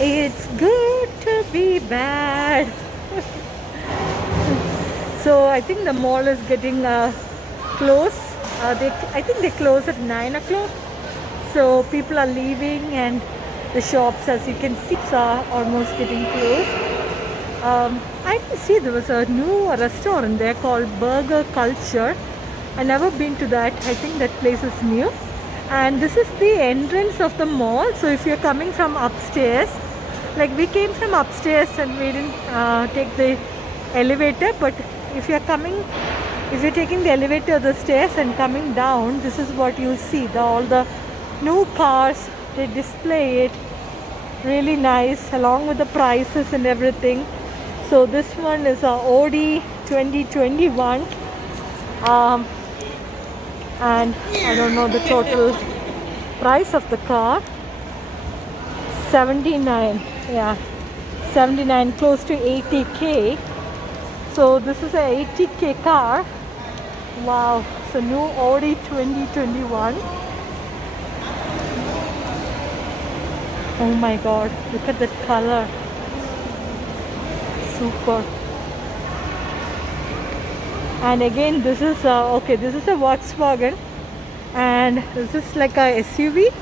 It's good to be bad. So I think the mall is getting close. I think they close at 9 o'clock. So people are leaving and the shops, as you can see, are almost getting closed. I can see there was a new restaurant there called Burger Culture. I never been to that. I think that place is new. And this is the entrance of the mall. So if you're coming from upstairs, like we came from upstairs and we didn't take the elevator, but if you're taking the elevator or the stairs and coming down, this is what you see. All the new cars, they display it really nice along with the prices and everything. So this one is a Audi 2021, and I don't know the total price of the car. 79, yeah, 79, close to 80k. So this is a 80k car. Wow, it's a new Audi 2021. Oh my god, look at that color. Super. And again, this is this is a Volkswagen, and this is like a SUV,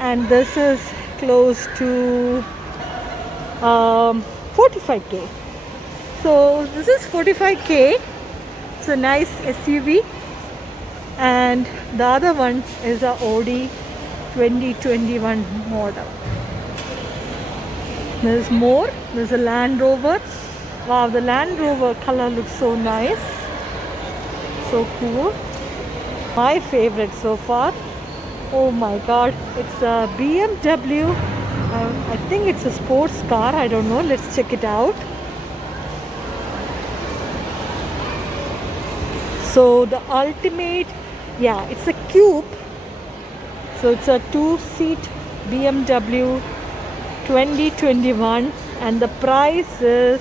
and this is close to 45k. So this is 45k. It's a nice SUV, and the other one is a Audi 2021 model. There's more. There's a Land Rover. Wow, the Land Rover color looks so nice. So cool. My favorite so far. Oh my god, it's a BMW. I think it's a sports car. I don't know. Let's check it out. So the ultimate, yeah, it's a coupe. So it's a 2-seat BMW 2021, and the price is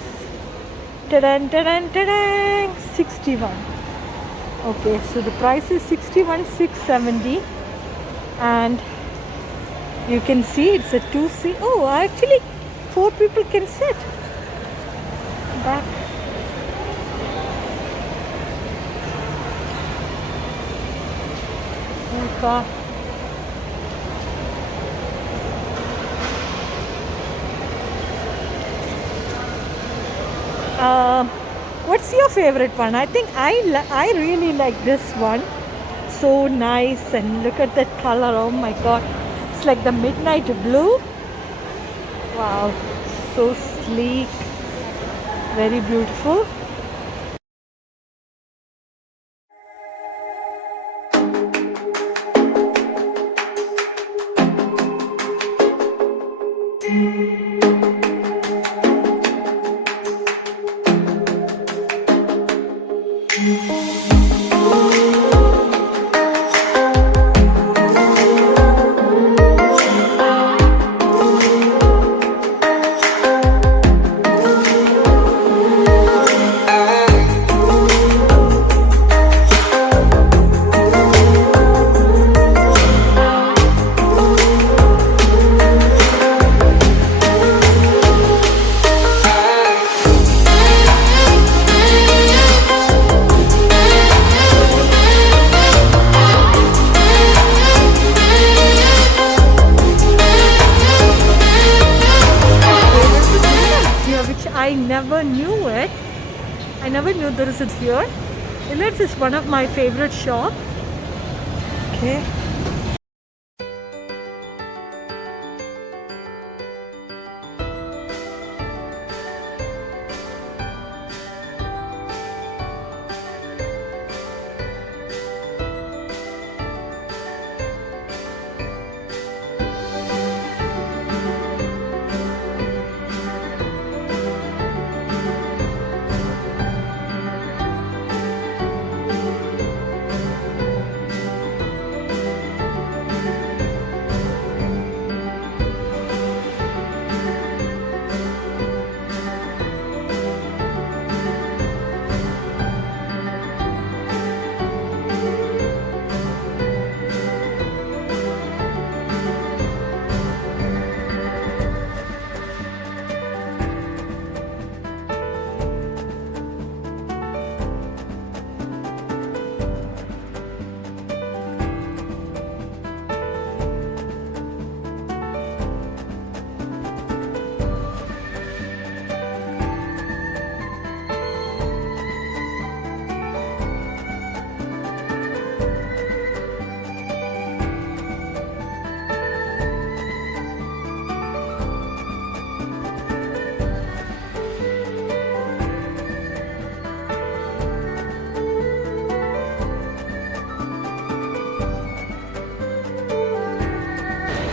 61. Okay, so the price is 61,670, and you can see it's a 2-seat. Oh, actually 4 people can sit back. Oh god. What's your favorite one? I think I really like this one. So nice, and look at that color. Oh my god, it's like the midnight blue. Wow, so sleek, very beautiful. I never knew it. I never knew there is it here. This is one of my favorite shops. Okay.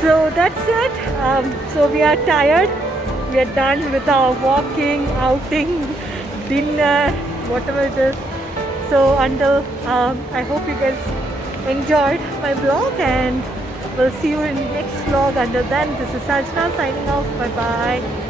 So that's it. So we are tired. We are done with our walking, outing, dinner, whatever it is. So until I hope you guys enjoyed my vlog, and we'll see you in the next vlog. Until then, this is Sajna signing off. Bye bye.